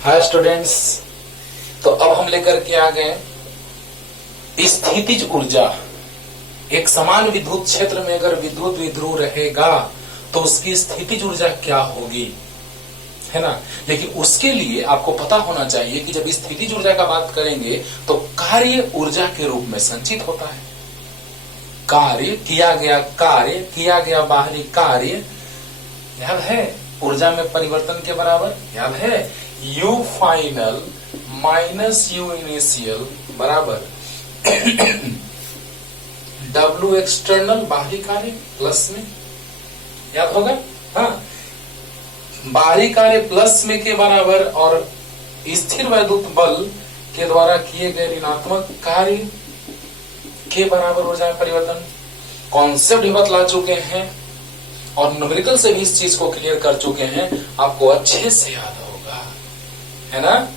Hi students, तो अब हम लेकर के आ गए स्थितिज ऊर्जा। एक समान विद्युत क्षेत्र में अगर विद्युत विध्रुव रहेगा तो उसकी स्थितिज ऊर्जा क्या होगी, है ना। लेकिन उसके लिए आपको पता होना चाहिए कि जब स्थितिज ऊर्जा का बात करेंगे तो कार्य ऊर्जा के रूप में संचित होता है। कार्य किया गया बाहरी कार्य याद है, ऊर्जा में परिवर्तन के बराबर याद है, U final minus U initial बराबर W एक्सटर्नल बाहरी कार्य प्लस में, याद होगा। हाँ, बाहरी कार्य प्लस में के बराबर और स्थिर वैद्युत बल के द्वारा किए गए ऋणात्मक कार्य के बराबर ऊर्जा में परिवर्तन। कॉन्सेप्ट भी बतला चुके हैं और न्यूमेरिकल से भी इस चीज को क्लियर कर चुके हैं, आपको अच्छे से याद होगा, है ना।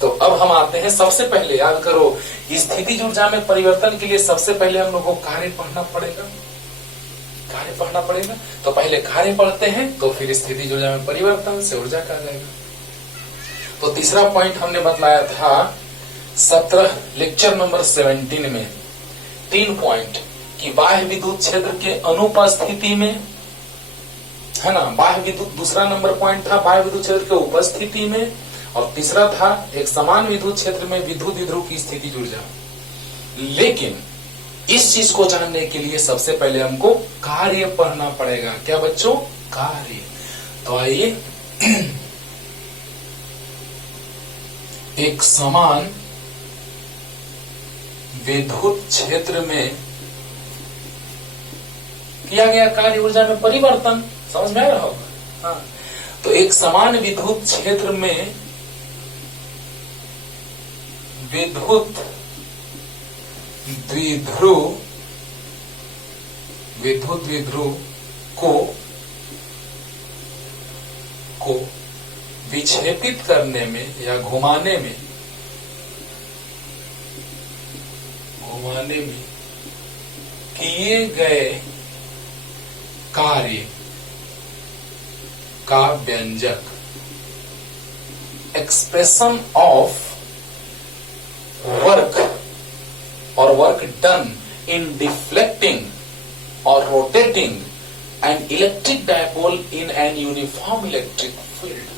तो अब हम आते हैं, सबसे पहले याद करो, स्थितिज ऊर्जा में परिवर्तन के लिए सबसे पहले हम लोग को कार्य पढ़ना पड़ेगा। तो पहले कार्य पढ़ते हैं तो फिर स्थितिज ऊर्जा में परिवर्तन से ऊर्जा का जाएगा। तो तीसरा पॉइंट हमने बतलाया था 17 लेक्चर नंबर 17 में 3 पॉइंट कि बाह्य विद्युत क्षेत्र के अनुपस्थिति में, है ना, बाह्य विद्युत, दूसरा नंबर पॉइंट था बाह्य विद्युत क्षेत्र के उपस्थिति में, और तीसरा था एक समान विद्युत क्षेत्र में विद्युत विध्रुव की स्थितिज ऊर्जा। लेकिन इस चीज को जानने के लिए सबसे पहले हमको कार्य पढ़ना पड़ेगा। क्या बच्चों? कार्य। तो आइए, एक समान विद्युत क्षेत्र में किया गया कार्य ऊर्जा में परिवर्तन, समझ में आ रहा होगा। हाँ, तो एक समान विद्युत क्षेत्र में विद्युत द्विध्रुव को विक्षेपित करने में या घुमाने में किए गए कार्य का व्यंजक, expression of work or work done in deflecting or rotating an electric dipole in an uniform electric field.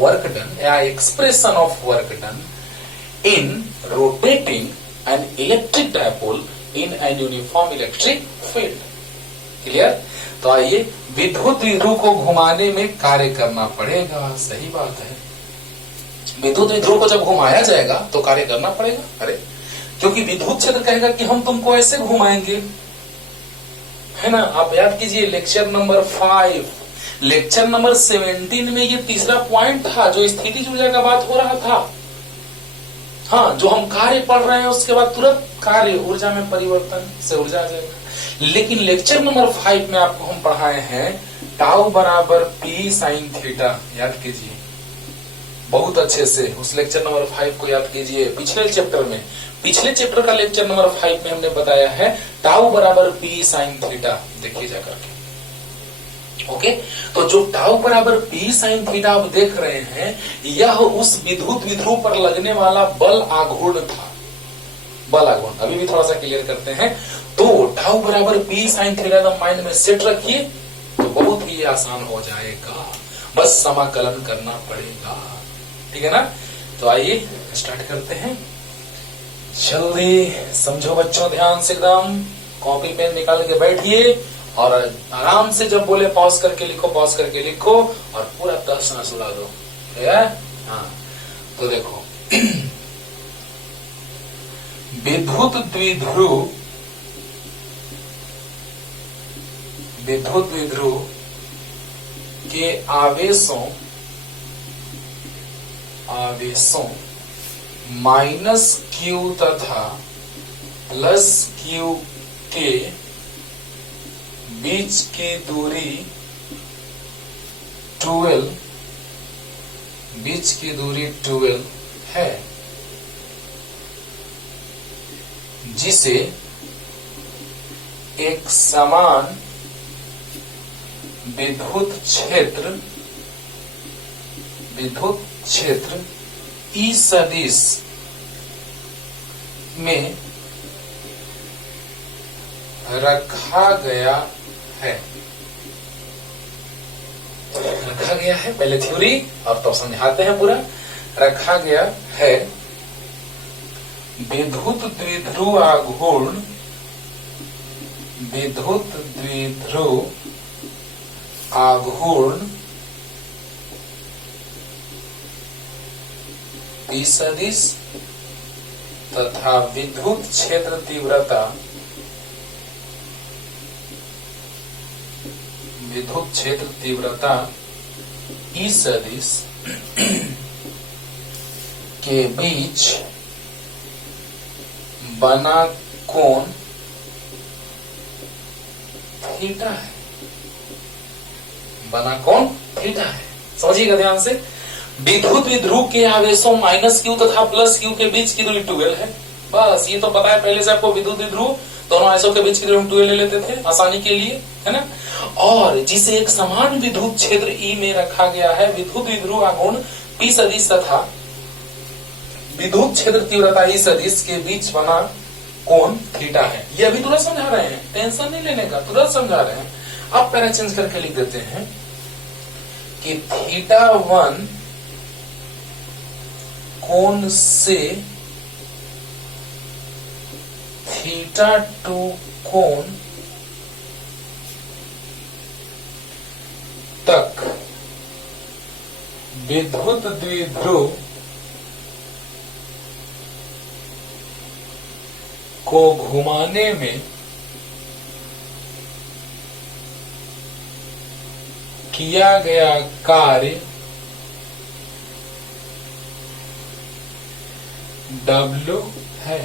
Work done, या expression of work done in rotating an electric dipole in an uniform electric field. Clear? तो आइए, विद्युत विध्रुव को घुमाने में कार्य करना पड़ेगा। सही बात है, विद्युत विध्रुव को जब घुमाया जाएगा तो कार्य करना पड़ेगा। अरे, क्योंकि विद्युत क्षेत्र कहेगा कि हम तुमको ऐसे घुमाएंगे, है ना। आप याद कीजिए लेक्चर नंबर 5, लेक्चर नंबर 17 में ये तीसरा पॉइंट था जो स्थितिज ऊर्जा का बात हो रहा था। हाँ, जो हम कार्य पढ़ रहे हैं उसके बाद तुरंत कार्य ऊर्जा में परिवर्तन से ऊर्जा आ जाएगा। लेकिन लेक्चर नंबर 5 में आपको हम पढ़ाए हैं टाउ बराबर P साइन थीटा, याद कीजिए बहुत अच्छे से। उस लेक्चर नंबर 5 को याद कीजिए। पिछले चैप्टर का लेक्चर नंबर 5 में हमने बताया है टाउ बराबर P साइन थीटा, देखिए जाकर के। ओके, तो जो टाउ बराबर P साइन थीटा आप देख रहे हैं, यह उस विद्युत विध्रुव पर लगने वाला बल आघूर्ण था। बल आघूर्ण अभी भी थोड़ा सा क्लियर करते हैं। तो टाउ बराबर P साइन थीटा एकदम माइंड में सेट रखिए तो बहुत ही आसान हो जाएगा, बस समाकलन करना पड़ेगा, ठीक है ना। तो आइए स्टार्ट करते हैं, जल्दी समझो बच्चों, ध्यान से एकदम कॉपी पेन निकाल के बैठिए और आराम से जब बोले पॉज करके लिखो और पूरा तहस नहस उड़ा दो, ठीक है। हाँ, तो देखो विद्युत द्विध्रुव के आवेशों माइनस Q तथा प्लस Q के बीच की दूरी 12 है, जिसे एक समान विद्युत क्षेत्र विद्युत क्षेत्र ई सदिश में रखा गया है। रखा गया है, पहले थ्योरी और तो समझाते हैं पूरा। रखा गया है विद्युत द्विध्रुव आघूर्ण, विद्युत द्विध्रुव आघूर्ण P सदिश तथा विद्युत क्षेत्र तीव्रता, विद्युत क्षेत्र तीव्रता ई सदिश के बीच बना कोण थीटा है। बना कोण थीटा है, समझिएगा ध्यान से। विद्युत द्विध्रुव के आवेशों माइनस क्यू तथा प्लस क्यू के बीच की दूरी 12 है। बस ये तो पता है पहले से आपको। विद्युत द्विध्रुव दोनों आवेशों के बीच की दूरी हम 12 ले लेते थे आसानी के लिए, है ना। और जिसे एक समान विद्युत क्षेत्र ई में रखा गया है, विद्युत द्विध्रुव आघूर्ण P सदिश तथा विद्युत क्षेत्र तीव्रता ई सदिश के बीच बना कोण थीटा है। ये अभी तुरंत समझा रहे हैं, टेंशन नहीं लेने का, तुरंत समझा रहे हैं। अब पैरा चेंज करके लिख देते हैं कि θ1 कोण से θ2 कोण तक विद्युत द्विध्रुव को घुमाने में किया गया कार्य W है।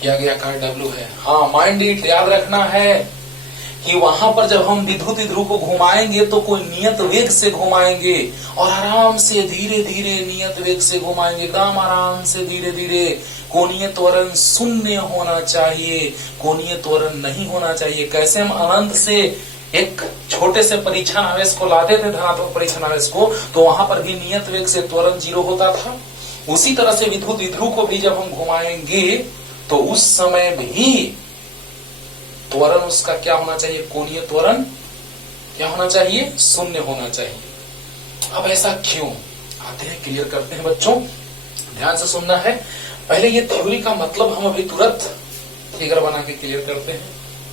किया गया कार्य W है। हाँ, माइंड इट, याद रखना है कि वहां पर जब हम विद्युत द्विध्रुव को घुमाएंगे तो कोई नियत वेग से घुमाएंगे और आराम से धीरे धीरे नियत वेग से घुमाएंगे, एकदम आराम से धीरे धीरे। कोणीय त्वरण शून्य होना चाहिए, कोणीय त्वरण नहीं होना चाहिए। कैसे हम अनंत से एक छोटे से परीक्षण आवेश को लाते थे, धनात्मक परीक्षण आवेश को, तो वहां पर भी नियत वेग से त्वरण 0 होता था। उसी तरह से विद्युत द्विध्रुव को भी जब हम घुमाएंगे तो उस समय भी त्वरण उसका क्या होना चाहिए, कोणीय त्वरण क्या होना चाहिए, शून्य होना चाहिए। अब ऐसा क्यों, आते हैं क्लियर करते हैं बच्चों, ध्यान से सुनना है। पहले ये थ्योरी का मतलब हम अभी तुरंत फिगर बना के क्लियर करते हैं,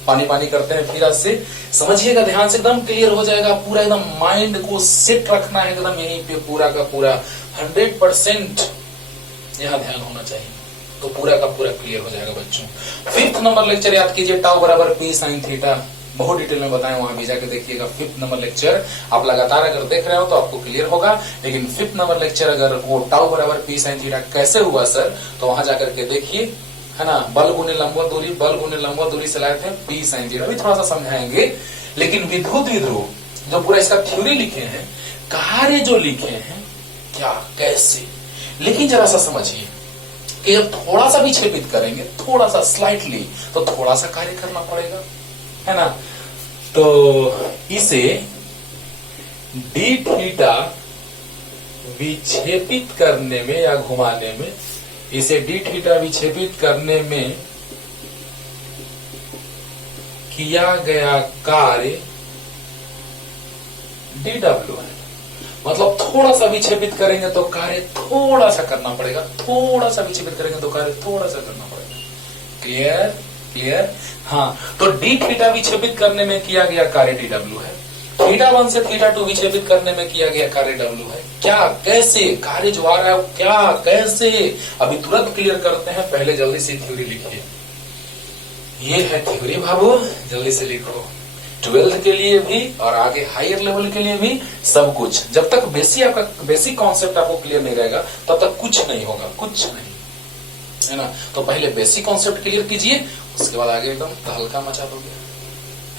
पानी पानी करते हैं, फिर आज से समझिएगा ध्यान से, एकदम क्लियर हो जाएगा पूरा। एकदम माइंड को सेट रखना है एकदम यहीं पे, पूरा का पूरा 100% यहाँ ध्यान होना चाहिए, तो पूरा का पूरा क्लियर हो जाएगा बच्चों। 5th नंबर लेक्चर याद कीजिए, टाउ बराबर P sin थीटा, बहुत डिटेल में बताएं, वहां भी जाके देखिएगा। 5th नंबर लेक्चर आप लगातार अगर देख रहे हो तो आपको क्लियर होगा, लेकिन 5th नंबर लेक्चर अगर वो टाउ बराबर P sin थीटा कैसे हुआ सर, तो वहां जाकर के देखिए, है ना। बल गुने लंबवत दूरी, बल गुने लंबवत दूरी से लाए थे P sin थीटा, अभी थोड़ा सा समझाएंगे। लेकिन विद्युत द्विध्रुव जो पूरा इसका थ्योरी लिखे हैं, कार्य जो लिखे हैं, क्या कैसे, लेकिन जरा सा समझिए कि जब थोड़ा सा भी विक्षेपित करेंगे, थोड़ा सा स्लाइटली, तो थोड़ा सा कार्य करना पड़ेगा, है ना। तो इसे डी थीटा विक्षेपित करने में या घुमाने में, इसे डी थीटा विक्षेपित करने में किया गया कार्य dw है। मतलब थोड़ा सा विक्षेपित करेंगे तो कार्य थोड़ा सा करना पड़ेगा, थोड़ा सा विक्षेपित करेंगे तो कार्य थोड़ा सा करना पड़ेगा। Clear clear. हाँ, तो डी थीटा विक्षेपित करने में किया गया कार्य dw है, θ1 से θ2 विक्षेपित करने में किया गया कार्य w है। क्या कैसे कार्य जो आ रहा है, क्या कैसे, अभी तुरंत क्लियर करते हैं। पहले जल्दी से थ्योरी लिखिए, ये है थ्योरी बाबू, जल्दी से लिखो। 12th के लिए भी और आगे हायर लेवल के लिए भी सब कुछ। जब तक बेसिक कॉन्सेप्ट आपको क्लियर नहीं रहेगा तब तक कुछ नहीं होगा, कुछ नहीं, है ना। तो पहले बेसिक कॉन्सेप्ट क्लियर कीजिए, उसके बाद आगे एकदम तहलका मचा दोगे,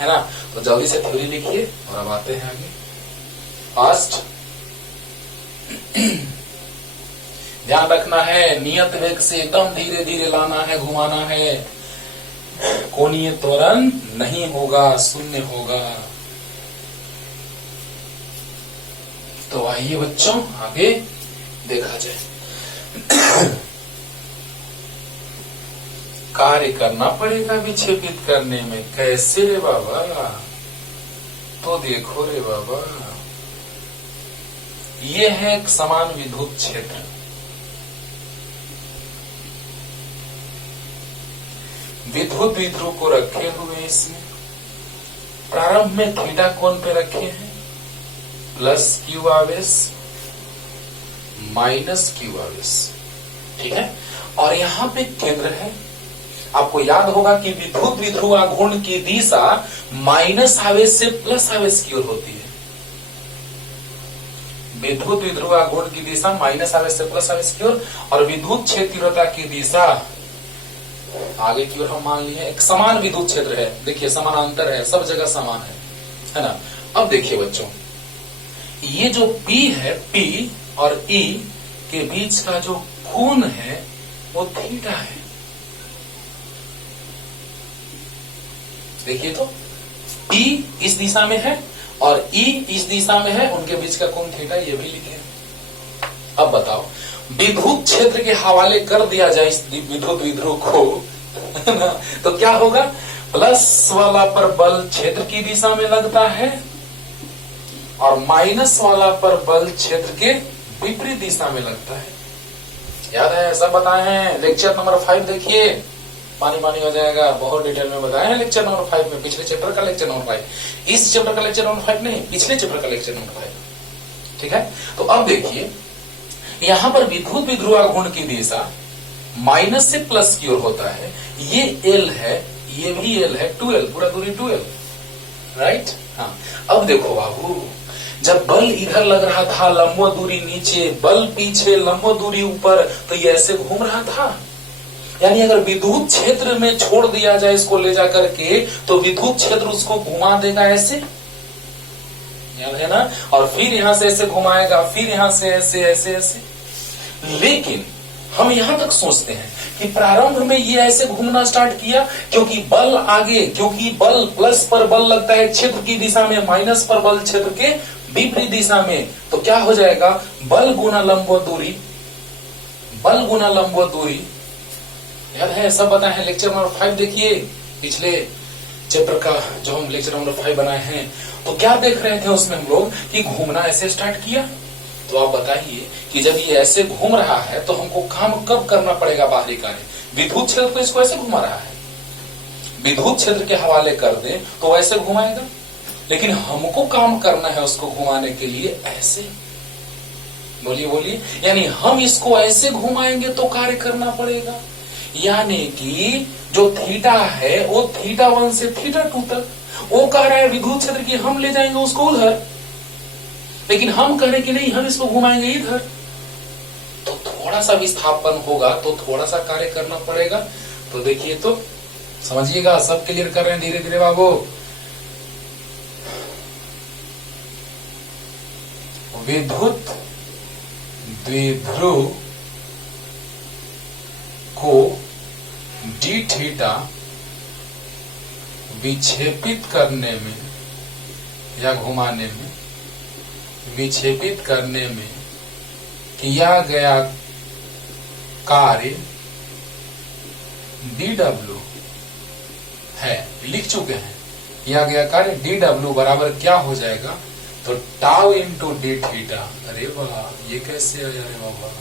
है ना। तो जल्दी से थ्योरी लिखिए और अब आते हैं आगे फास्ट। ध्यान रखना है, नियत वेग से एकदम धीरे धीरे लाना है, घुमाना है, कोणीय त्वरण नहीं होगा, शून्य होगा। तो आइए बच्चों आगे देखा जाए। कार्य करना पड़ेगा विक्षेपित करने में। कैसे रे बाबा? तो देखो रे बाबा, ये है एक समान विद्युत क्षेत्र। विद्युत द्विध्रुव को रखे हुए इसमें प्रारंभ में थीटा कोण पे रखे हैं, प्लस क्यू आवेश माइनस क्यू आवेश, ठीक है। और यहां पे केंद्र है। आपको याद होगा कि विद्युत द्विध्रुव आघूर्ण की दिशा माइनस आवेश से प्लस आवेश की ओर होती है। विद्युत द्विध्रुव आघूर्ण की दिशा माइनस आवेश से प्लस आवेश की ओर, और विद्युत क्षेत्रता की दिशा आगे की ओर हम मान लिए। एक समान विद्युत क्षेत्र है, देखिए समानांतर है, सब जगह समान है ना। अब देखिए बच्चों, ये जो P है, P और E के बीच का जो कोण है वो थीटा है। देखिए तो P इस दिशा में है और E इस दिशा में है, उनके बीच का कोण थीटा, ये भी लिखे। अब बताओ, विद्युत क्षेत्र के हवाले कर दिया जाए इस विद्युत द्विध्रुव को ना, तो क्या होगा? प्लस वाला पर बल क्षेत्र की दिशा में लगता है और माइनस वाला पर बल क्षेत्र के विपरीत दिशा में लगता है। याद है, सब बताए हैं। लेक्चर नंबर 5 देखिए, पानी पानी हो जाएगा, बहुत डिटेल में बताया है लेक्चर नंबर 5 में। पिछले चैप्टर का लेक्चर नंबर 5, इस चैप्टर का लेक्चर नंबर 5 नहीं, पिछले चैप्टर का लेक्चर नंबर 5, ठीक है। तो अब देखिए, यहां पर विद्युत द्विध्रुव आघूर्ण की दिशा माइनस से प्लस की ओर होता है। ये L है, ये भी L है, 2L, पूरा दूरी 2L, राइट। हाँ, अब देखो बाबू, जब बल इधर लग रहा था लंबो दूरी नीचे, बल पीछे लंबो दूरी ऊपर, तो ये ऐसे घूम रहा था। यानी अगर विद्युत क्षेत्र में छोड़ दिया जाए इसको ले जाकर के, तो विद्युत क्षेत्र उसको घुमा देगा ऐसे, याद है ना। और फिर यहां से ऐसे घुमाएगा, फिर यहां से ऐसे ऐसे ऐसे। लेकिन हम यहां तक सोचते हैं कि प्रारंभ में ये ऐसे घूमना स्टार्ट किया क्योंकि बल आगे, क्योंकि बल प्लस पर बल लगता है क्षेत्र की दिशा में, माइनस पर बल क्षेत्र के विपरीत दिशा में। तो क्या हो जाएगा? बल गुना लंबवत दूरी, बल गुना लंबवत दूरी। याद है, सब बताए हैं। लेक्चर नंबर 5 देखिए, पिछले चैप्टर का जो हम लेक्चर नंबर 5 बनाए हैं, तो क्या देख रहे थे उसमें हम लोग कि घूमना ऐसे स्टार्ट किया। तो आप बताइए कि जब ये ऐसे घूम रहा है तो हमको काम कब करना पड़ेगा? बाहरी कार्य। विद्युत क्षेत्र को इसको ऐसे घुमा रहा है, विद्युत क्षेत्र के हवाले कर दें तो ऐसे घुमाएगा, लेकिन हमको काम करना है उसको घुमाने के लिए ऐसे। बोलिए बोलिए, यानी हम इसको ऐसे घुमाएंगे तो कार्य करना पड़ेगा। यानी कि जो थीटा है वो थीटा 1 से थीटा 2 तक, वो कह रहा है विद्युत क्षेत्र की हम ले जाएंगे उसको उधर, लेकिन हम कह रहे कि नहीं, हम इसको घुमाएंगे इधर। तो थोड़ा सा विस्थापन होगा तो थोड़ा सा कार्य करना पड़ेगा। तो देखिए, तो समझिएगा, सब क्लियर कर रहे हैं धीरे धीरे बाबू। विद्युत द्विध्रुव को डी थीटा विक्षेपित करने में या घुमाने में, विक्षेपित करने में किया गया कार्य dw है, लिख चुके हैं। किया गया कार्य dw बराबर क्या हो जाएगा? तो टाउ इंटू डी थीटा। अरे वाह, ये कैसे आया रे बाबा?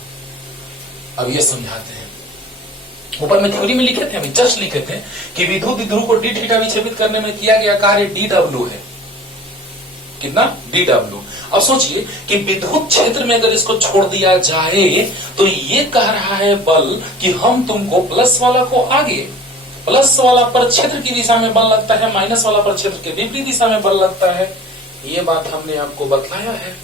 अब ये समझाते हैं। ऊपर में थ्योरी में लिखे थे, अभी जस्ट लिखे थे कि विद्युत द्विध्रुव को डी थीटा विक्षेपित करने में किया गया कार्य dw है। कितना? dw। अब सोचिए कि विद्युत क्षेत्र में अगर इसको छोड़ दिया जाए तो ये कह रहा है बल कि हम तुमको प्लस वाला को आगे, प्लस वाला पर क्षेत्र की दिशा में बल लगता है, माइनस वाला पर क्षेत्र के विपरीत दिशा में बल लगता है। ये बात हमने आपको बतलाया है।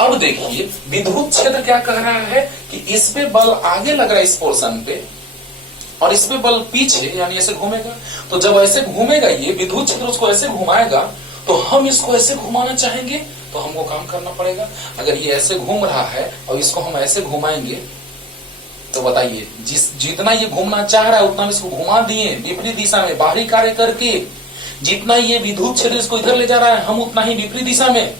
अब देखिए, विद्युत क्षेत्र क्या कह रहा है कि इस पे बल आगे लग रहा है इस पोर्शन पे, और इस पे बल पीछे, यानी ऐसे घूमेगा। तो जब ऐसे घूमेगा ये विद्युत क्षेत्र, उसको ऐसे घुमाएगा, तो हम इसको ऐसे घुमाना चाहेंगे तो हमको काम करना पड़ेगा। अगर ये ऐसे घूम रहा है और इसको हम ऐसे घुमाएंगे, तो बताइए, जितना ये घूमना चाह रहा है उतना हम इसको घुमा दिए विपरीत दिशा में, बाहरी कार्य करके। जितना ये विद्युत क्षेत्र इसको इधर ले जा रहा है, हम उतना ही विपरीत दिशा में।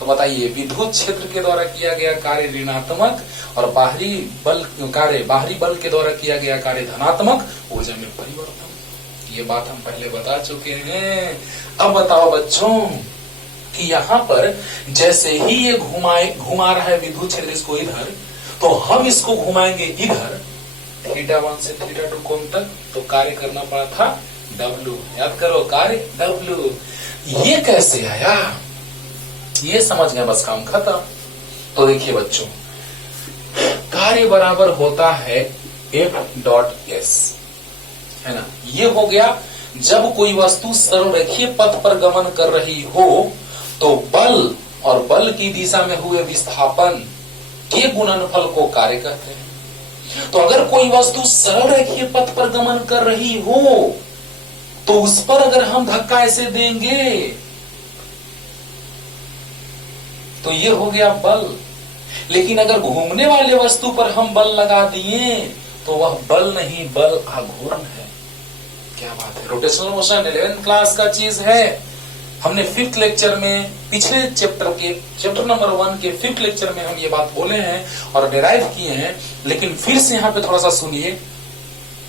तो बताइए विद्युत क्षेत्र के द्वारा किया गया कार्य ऋणात्मक और बाहरी बल के द्वारा किया गया कार्य धनात्मक, ऊर्जा में परिवर्तन। ये बात हम पहले बता चुके हैं। अब बताओ बच्चों कि यहाँ पर जैसे ही ये घुमा रहा है विद्युत क्षेत्र इसको इधर, तो हम इसको घुमाएंगे इधर θ1 से θ2 कोण तक, तो कार्य करना पड़ा था W। याद करो कार्य W। ये कैसे आया, ये समझ गए, बस काम खत्म। तो देखिए बच्चों, कार्य बराबर होता है F.S, है ना। ये हो गया जब कोई वस्तु सरल रेखीय पथ पर गमन कर रही हो तो बल और बल की दिशा में हुए विस्थापन के गुणनफल को कार्य कहते हैं। तो अगर कोई वस्तु सरल रेखीय पथ पर गमन कर रही हो तो उस पर अगर हम धक्का ऐसे देंगे तो ये हो गया बल। लेकिन अगर घूमने वाले वस्तु पर हम बल लगा दिए तो वह बल नहीं, बल आघूर्ण है। क्या बात है, रोटेशनल मोशन 11th क्लास का चीज है। हमने 5th लेक्चर में, पिछले चैप्टर नंबर 1 के 5th लेक्चर में हम ये बात बोले हैं और डिराइव किए हैं। लेकिन फिर से यहाँ पे थोड़ा सा सुनिए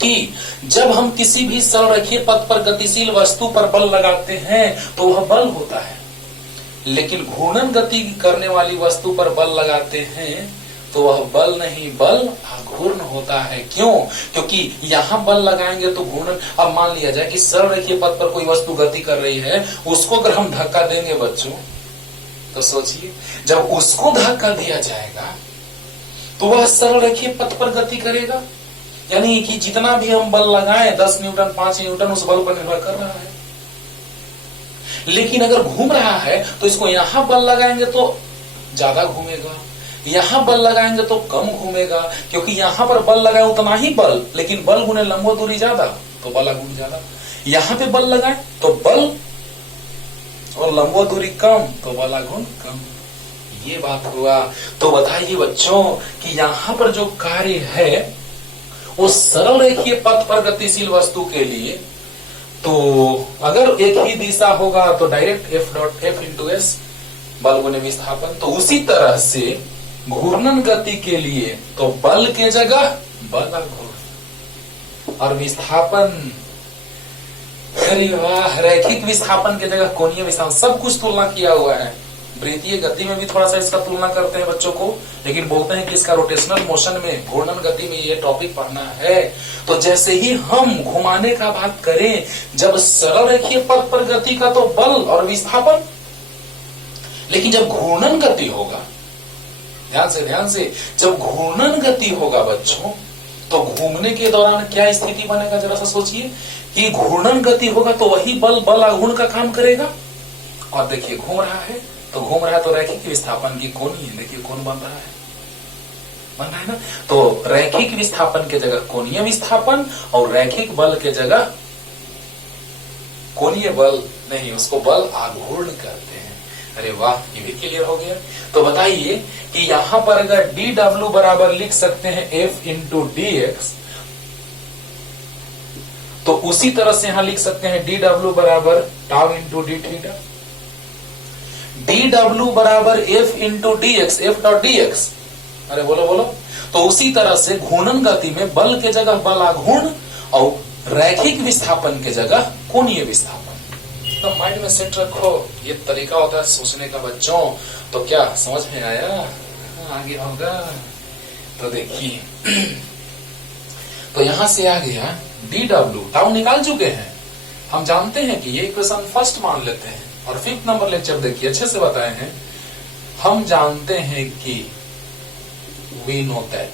कि जब हम किसी भी सरल रेखीय पथ पर गतिशील वस्तु पर बल लगाते हैं तो वह बल होता है, लेकिन घूर्णन गति करने वाली वस्तु पर बल लगाते हैं तो वह बल नहीं, बल आघूर्ण होता है। क्यों? क्योंकि यहां बल लगाएंगे तो घूर्णन। अब मान लिया जाए कि सरल रेखीय पथ पर कोई वस्तु गति कर रही है, उसको अगर हम धक्का देंगे बच्चों, तो सोचिए जब उसको धक्का दिया जाएगा तो वह सरल रेखीय पथ पर गति करेगा। यानी कि जितना भी हम बल लगाएं 10 न्यूटन 5 न्यूटन उस बल पर निर्भर कर रहा है। लेकिन अगर घूम रहा है तो इसको यहां बल लगाएंगे तो ज्यादा घूमेगा, यहां बल लगाएंगे तो कम घूमेगा। क्योंकि यहां पर बल लगाए उतना ही बल, लेकिन बल गुने लंबो दूरी ज्यादा तो बल आघूर्ण ज्यादा। यहां पे बल लगाए तो बल और लंबो दूरी कम तो बल आघूर्ण कम। ये बात हुआ। तो बताइए बच्चों कि यहां पर जो कार्य है वो सरल रेखीय पथ पर गतिशील वस्तु के लिए, तो अगर एक ही दिशा होगा तो डायरेक्ट F.S बल गुने विस्थापन। तो उसी तरह से घूर्णन गति के लिए तो बल के जगह बल आघूर्ण और विस्थापन, अरे वाह, रैखिक विस्थापन के जगह कोणीय विस्थापन। सब कुछ तुलना किया हुआ है। वृत्तीय गति में भी थोड़ा सा इसका तुलना करते हैं बच्चों को, लेकिन बोलते हैं कि इसका रोटेशनल मोशन में, घूर्णन गति में ये टॉपिक पढ़ना है। तो जैसे ही हम घुमाने का बात करें, जब सरल रेखीय पथ पर गति का तो बल और विस्थापन, लेकिन जब घूर्णन गति होगा, ध्यान से जब घूर्णन गति होगा बच्चों, तो घूमने के दौरान क्या स्थिति बनेगा जरा सा सोचिए कि घूर्णन गति होगा तो वही बल आघूर्ण का काम करेगा। और देखिए घूम रहा है तो रैखिक विस्थापन की कोणीय, देखिए कौन बन रहा है ना। तो रैखिक विस्थापन के जगह कोणीय विस्थापन और रैखिक बल के जगह कोणीय बल नहीं, उसको बल आघूर्ण करते हैं। अरे वाह, ये भी क्लियर हो गया। तो बताइए कि यहां पर अगर dW बराबर लिख सकते हैं F/dx, तो उसी तरह से यहां लिख सकते हैं dW बराबर τ/dθ। dW बराबर F/dx, F.dx। अरे बोलो। तो उसी तरह से घूर्णन गति में बल के जगह बल आघूर्ण और रैखिक विस्थापन के जगह कोणीय विस्थापन। तो माइंड में सेट रखो, ये तरीका होता है सोचने का बच्चों। तो क्या समझ में आया? आगे होगा तो देखिए, तो यहां से आ गया dW, टाउ निकाल चुके हैं। हम जानते हैं कि ये इक्वेशन फर्स्ट मान लेते हैं और 5th नंबर लेक्चर देखिए, अच्छे से बताए हैं। हम जानते हैं कि we know that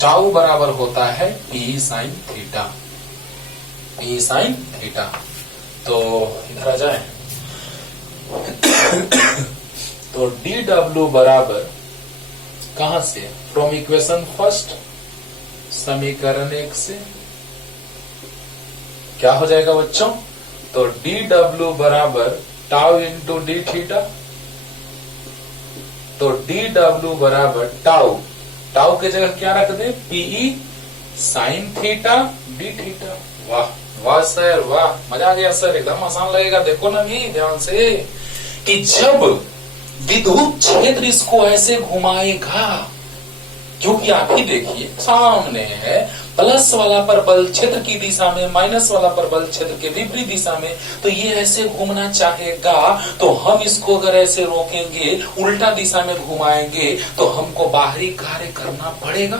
टाउ बराबर होता है P sin theta, P sin theta. तो इधर आ जाए तो dW बराबर कहां से, फ्रॉम इक्वेशन फर्स्ट, समीकरण 1 से क्या हो जाएगा बच्चों? तो dW बराबर τ/d थीटा। तो dW बराबर टाउ के जगह क्या रख दे, PE sin theta d theta. वाह सर, वाह, मजा आ गया सर, एकदम आसान लगेगा। देखो ना भी ध्यान से, कि जब विद्युत क्षेत्र इसको ऐसे घुमाएगा, क्योंकि आप ही देखिए सामने है प्लस वाला पर बल क्षेत्र की दिशा में, माइनस वाला पर बल क्षेत्र के विपरीत दिशा में, तो ये ऐसे घूमना चाहेगा, तो हम इसको अगर ऐसे रोकेंगे, उल्टा दिशा में घुमाएंगे, तो हमको बाहरी कार्य करना पड़ेगा।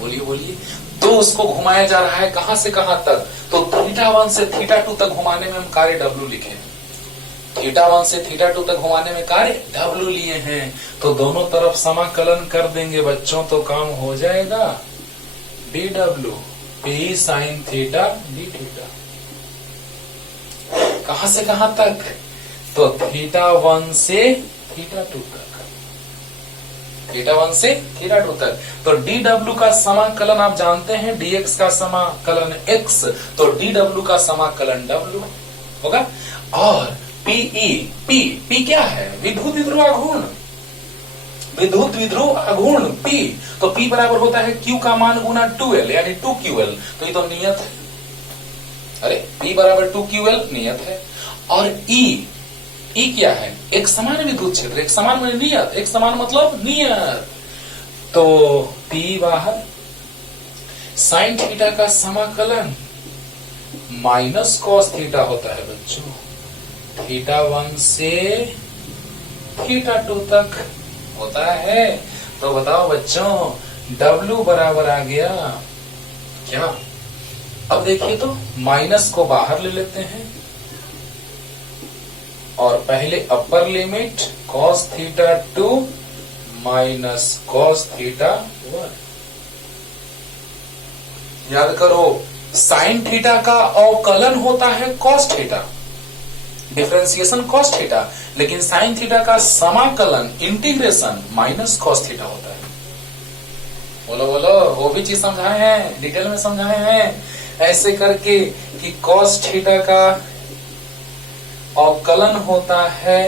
बोलिए बोलिए। तो उसको घुमाया जा रहा है कहां से कहां तक, तो θ1 से θ2 तक घुमाने में हम कार्य W लिखे, θ1 से θ2 तक घुमाने में कार्य W लिए हैं, तो दोनों तरफ समाकलन कर देंगे बच्चों, तो काम हो जाएगा dW P sin theta d theta. कहां से कहां तक, तो θ1 से θ2 तक, θ1 से θ2 तक। तो dW का समाकलन आप जानते हैं, dx का समाकलन x, तो dW का समाकलन W होगा। और P क्या है, विद्युत विध्रुव आघूर्ण, विद्युत विध्रुव आघूर्ण P, तो P बराबर होता है Q का मान गुना 2L यानी 2QL, तो ये तो नियत है। अरे P बराबर 2QL नियत है। और E क्या है, एक समान विद्युत क्षेत्र, एक समान मतलब नियत, एक समान मतलब नियत, तो P बाहर, साइन थीटा का समाकलन माइनस कॉस थीटा होता है बच्चों, θ1 से θ2 तक होता है। तो बताओ बच्चों W बराबर आ गया क्या, अब देखिए तो माइनस को बाहर ले लेते हैं, और पहले upper limit cos θ2 minus cos θ1। याद करो साइन थीटा का अवकलन होता है cos theta, differentiation cos theta, लेकिन साइन थीटा का समाकलन इंटीग्रेशन माइनस cos थीटा होता है। बोलो बोलो, वो भी चीज समझाए हैं, डिटेल में समझाए हैं ऐसे करके कि cos थीटा का अवकलन होता है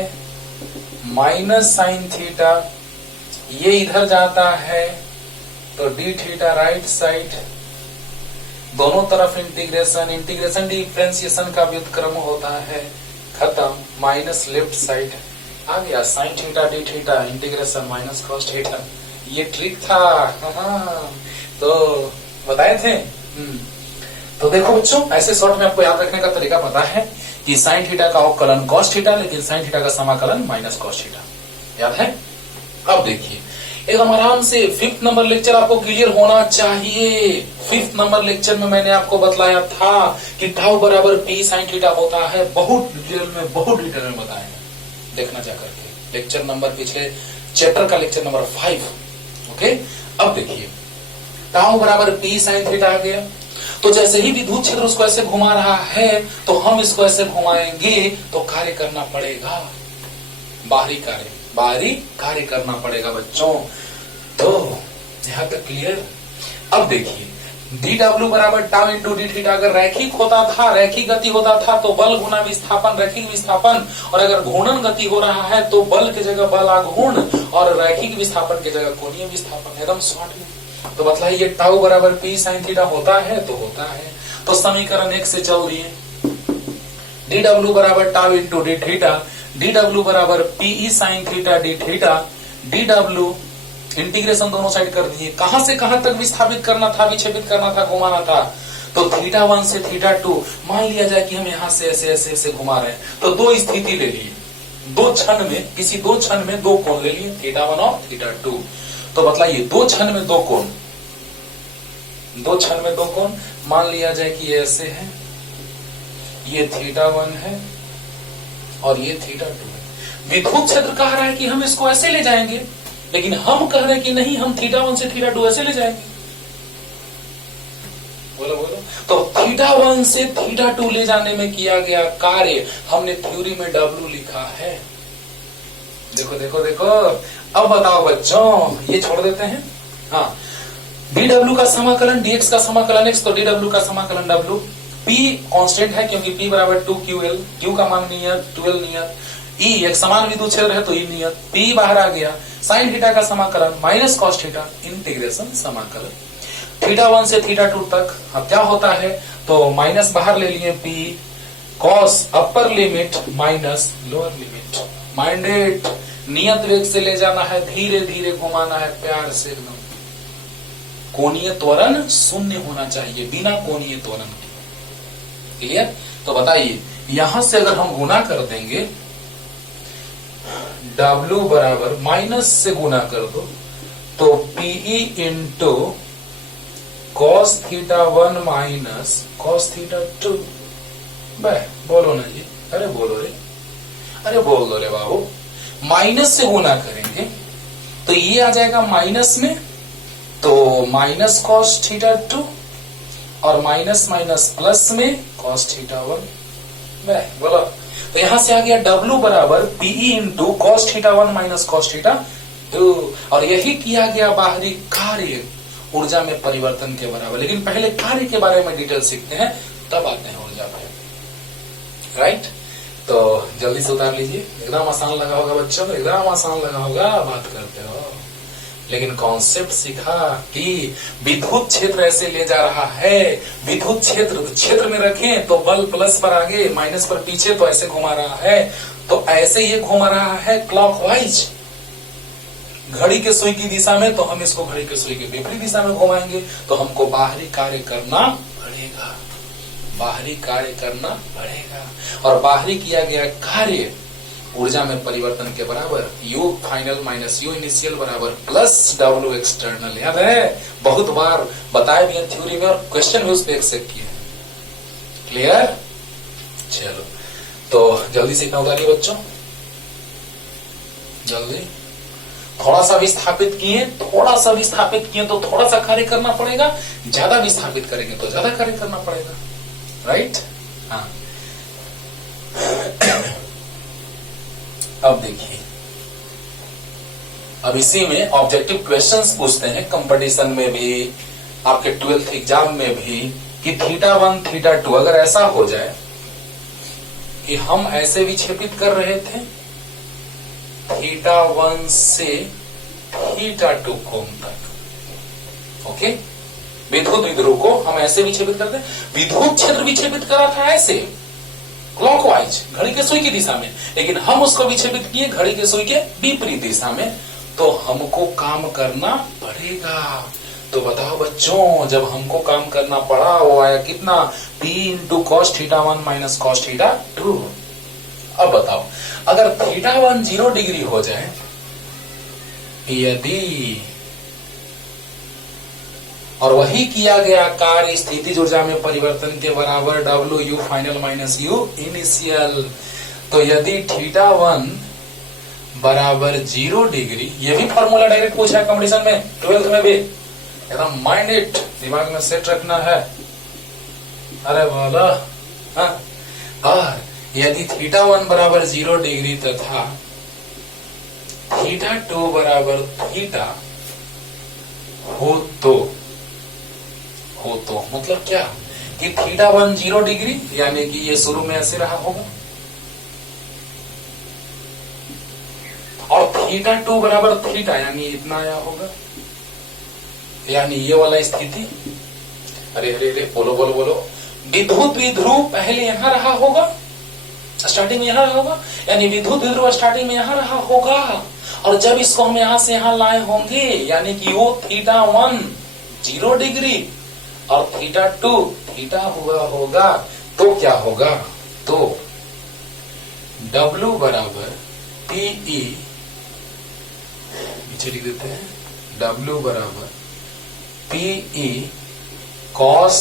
माइनस साइन थीटा, ये इधर जाता है तो डी थीटा राइट साइड, दोनों तरफ इंटीग्रेशन, इंटीग्रेशन डिफरेंशिएशन का व्युत्क्रम होता है, खत्म, माइनस लेफ्ट साइड आ गया sign theta d theta integration minus cos theta. ये ट्रिक था, तो बताए थे। तो देखो बच्चों, ऐसे शॉर्ट में आपको याद रखने का तरीका पता है कि साइन थीटा का अवकलन कॉस थीटा, लेकिन साइन थीटा का समाकलन माइनस कॉस थीटा, याद है। अब देखिए एकदम आराम से 5th नंबर लेक्चर आपको क्लियर होना चाहिए। 5th नंबर लेक्चर में मैंने आपको बतलाया था कि टाउ बराबर पी साइन थीटा होता है, बहुत डिटेल में बताया, देखना जा करके लेक्चर नंबर, पिछले चैप्टर का लेक्चर नंबर 5। ओके, अब देखिए टाउ बराबर पी साइन थीटा आ गया, तो जैसे ही विद्युत क्षेत्र उसको ऐसे घुमा रहा है, तो हम इसको ऐसे घुमाएंगे तो कार्य करना पड़ेगा, बाहरी कार्य करना पड़ेगा बच्चों। तो यहां तक क्लियर। अब देखिए dW बराबर टाउ इंटू डी थीटा अगर रैखिक होता था, रैखिक गति होता था, तो बल गुना विस्थापन, रैखिक विस्थापन, और अगर घूर्णन गति हो रहा है तो बल की जगह बल आघूर्ण और रैखिक विस्थापन की जगह कोणीय विस्थापन, एकदम शॉर्ट में। तो बताइए ये टाउ बराबर पी साइन थीटा होता है, तो होता है। तो समीकरण 1 से चल दिए, dW बराबर tau into d theta, dW बराबर PE sine theta d theta, dW integration दोनों साइड कर दिए, कहां से कहां तक विस्थापित करना था, विक्षेपित करना था, घुमाना था, तो θ1 से θ2 मान लिया जाए कि हम यहां से ऐसे ऐसे ऐसे घुमा रहे हैं, तो दो स्थिति ले लिए, दो क्षण में, किसी दो क्षण में दो कोण ले लिए, θ1 और θ2। तो बतलाइए दो क्षण में दो कोण, दो क्षण में दो कोण मान लिया जाए कि ये ऐसे है, ये θ1 है और ये θ2 है। विद्युत क्षेत्र कह रहा है कि हम इसको ऐसे ले जाएंगे, लेकिन हम कह रहे हैं कि नहीं, हम θ1 से θ2 ऐसे ले जाएंगे। बोलो बोलो। तो θ1 से θ2 ले जाने में किया गया कार्य हमने थ्योरी में W लिखा है। देखो देखो देखो, अब बताओ बच्चों, ये छोड़ देते हैं। हाँ, dW का समाकलन dx का समाकलन x, तो dW का समाकलन W। P कांस्टेंट है क्योंकि P बराबर 2QL, Q का मान नियत, 12 नियत, E एक समान विद्युत क्षेत्र है तो E नियत, P बाहर आ गया, साइन थीटा का समाकलन माइनस कॉस थीटा इंटीग्रेशन समाकलन θ1 से θ2 तक। अब क्या होता है, तो माइनस बाहर ले लिए P, cos upper limit minus lower limit. Minded, नियत वेग से ले जाना है, धीरे धीरे घुमाना है, प्यार से एकदम। कोणीय त्वरण शून्य होना चाहिए, बिना कोणीय त्वरण के। क्लियर? तो बताइए, यहां से अगर हम गुना कर देंगे, W बराबर माइनस से गुना कर दो, तो PE into cos theta 1 minus cos theta 2। बोलो ना जी, अरे बोलो रे, अरे बोल दो रे बाबू। माइनस से गुना करेंगे तो ये आ जाएगा माइनस में, तो माइनस कॉस थीटा 2 और माइनस माइनस प्लस में कॉस थीटा 1। बोलो, तो यहां से आ गया W बराबर PE into cos theta 1 minus cos theta 2। और यही किया गया बाहरी कार्य ऊर्जा में परिवर्तन के बराबर। लेकिन पहले कार्य के बारे में डिटेल सीखते हैं, तब आते हैं ऊर्जा पे। राइट? तो जल्दी से उतार लीजिए। एकदम आसान लगा होगा बच्चों को, एकदम आसान लगा होगा, बात करते हो। लेकिन कॉन्सेप्ट सीखा कि विद्युत क्षेत्र ऐसे ले जा रहा है, विद्युत क्षेत्र में रखें तो बल प्लस पर आगे, माइनस पर पीछे, तो ऐसे घुमा रहा है, तो ऐसे ये घुमा रहा है क्लॉकवाइज घड़ी के सुई की दिशा में, तो हम इसको घड़ी के सुई के विपरीत दिशा में घुमाएंगे। तो हमको बाहरी कार्य करना पड़ेगा, बाहरी कार्य करना पड़ेगा। और बाहरी किया गया कार्य ऊर्जा में परिवर्तन के बराबर, U final minus U initial बराबर प्लस W एक्सटर्नल। याद है, बहुत बार बताया भी है थ्योरी में, और क्वेश्चन भी उस पर एक्सेप्ट किया। क्लियर? चलो, तो जल्दी से इतना उतारिए बच्चों, जल्दी। थोड़ा सा विस्थापित किए, थोड़ा सा विस्थापित किए तो थोड़ा सा कार्य करना पड़ेगा, ज्यादा विस्थापित करेंगे तो ज्यादा कार्य करना पड़ेगा। राइट? हाँ। अब देखिए, अब इसी में ऑब्जेक्टिव क्वेश्चंस पूछते हैं कंपटीशन में भी, आपके 12th एग्जाम में भी, कि थीटा 1 थीटा 2 अगर ऐसा हो जाए कि हम ऐसे विक्षेपित कर रहे थे थीटा 1 से थीटा 2 कोण तक। ओके, विद्युत विध्रुव को हम ऐसे विक्षेपित करते हैं, विद्युत क्षेत्र विक्षेपित करा था ऐसे क्लॉकवाइज घड़ी के सुई की दिशा में, लेकिन हम उसको विक्षेपित किए घड़ी के सुई के विपरीत दिशा में, तो हमको काम करना पड़ेगा। तो बताओ बच्चों, जब हमको काम करना पड़ा, वो आया कितना? P into cos theta 1 minus cos theta 2। अब बताओ, अगर थीटा 1 0 डिग्री हो जाए, यदि, और वही किया गया कार्य स्थितिज ऊर्जा में परिवर्तन के बराबर W U final minus U initial, तो यदि थीटा 1 बराबर 0 डिग्री, ये भी फॉर्मूला डायरेक्ट पूछा है कंपटीशन में, 12th में भी, एकदम माइंडेड, दिमाग में सेट रखना है। अरे बोला, हाँ। और यदि थीटा 1 बराबर 0 डिग्री तथा थीटा 2 बराबर थीटा हो तो मतलब क्या कि थीटा 1 0 डिग्री, यानी कि ये शुरू में ऐसे रहा होगा, और थीटा 2 बराबर थीटा, यानी इतना आया होगा, यानी ये वाला स्थिति। अरे अरे अरे, बोलो बोलो बोलो। विद्युत विध्रुव पहले यहां रहा होगा, स्टार्टिंग में यहां रहा होगा, यानी विद्युत विध्रुव स्टार्टिंग में यहां रहा होगा, और जब इसको हम यहां से यहां लाए होंगे, यानी कि वो थीटा 1 0 डिग्री और थीटा 2 थीटा हुआ होगा, तो क्या होगा? तो W बराबर PE, नीचे लिख देते हैं, W बराबर PE cos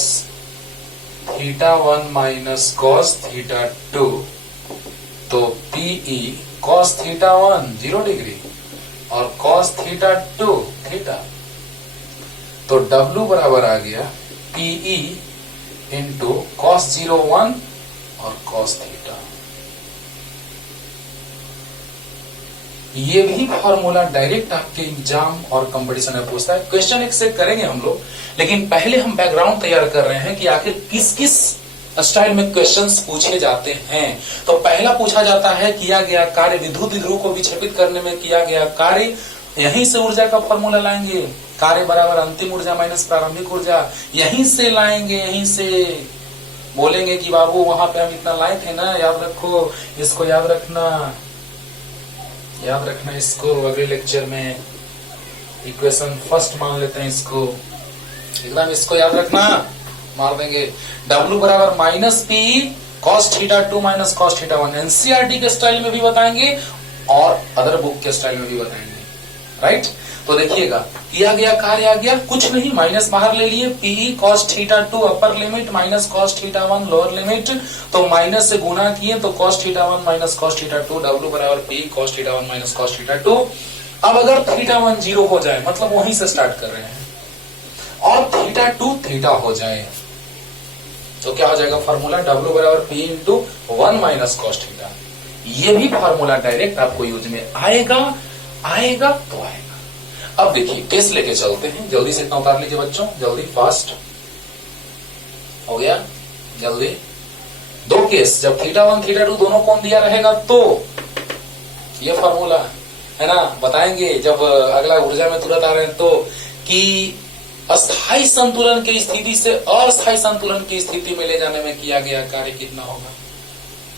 theta 1 minus cos theta 2, तो PE cos थीटा 1 0 डिग्री और cos थीटा 2 थीटा, तो W बराबर आ गया PE इंटू cos 0 1 और cos थीटा। ये भी फॉर्मूला डायरेक्ट आपके एग्जाम और कंपटीशन में पूछता है। क्वेश्चन एक्सेप्ट करेंगे हम लोग, लेकिन पहले हम बैकग्राउंड तैयार कर रहे हैं कि आखिर किस किस स्टाइल में क्वेश्चंस पूछे जाते हैं। तो पहला पूछा जाता है किया गया कार्य, विद्युत विध्रुव को विक्षेपित करने में किया गया कार्य, यहीं से ऊर्जा का फॉर्मूला लाएंगे, कार्य बराबर अंतिम ऊर्जा माइनस प्रारंभिक ऊर्जा, यहीं से लाएंगे, यहीं से बोलेंगे कि बाबू वहां पे हम इतना लाए थे ना, याद रखो इसको, याद रखना इसको, अगले लेक्चर में इक्वेशन फर्स्ट मान लेते हैं इसको, एकदम इसको याद रखना, मार देंगे। W बराबर minus P cos theta 2 minus cos theta 1, NCERT के स्टाइल में भी बताएंगे और अदर बुक के स्टाइल में भी बताएंगे, राइट। तो देखिएगा किया गया कार्य आ गया, कुछ नहीं, माइनस बाहर ले लिए, P cos theta 2 upper limit minus cos theta 1 lower limit, तो माइनस से गुना किए तो cos theta 1 minus cos theta 2, W बराबर P cos theta 1 minus cos theta 2। अब अगर थीटा 1 जीरो हो जाए, मतलब वहीं से स्टार्ट कर रहे हैं, और थीटा 2 थीटा हो जाए, तो क्या हो जाएगा फॉर्मूला, W बराबर P into 1 minus cos theta. ये भी फॉर्मूला डायरेक्ट आपको यूज में आएगा तो आएगा। अब देखिए केस लेके चलते हैं, जल्दी से इतना उतार लीजिए बच्चों, जल्दी, फास्ट हो गया, जल्दी। दो केस, जब थीटा 1 थीटा 2 दोनों कोण दिया रहेगा तो ये फॉर्मूला है ना, बताएंगे जब अगला ऊर्जा में तुरंत आ रहे हैं तो, कि अस्थायी संतुलन की स्थिति से अस्थायी संतुलन की स्थिति में ले जाने में किया गया कार्य कितना होगा,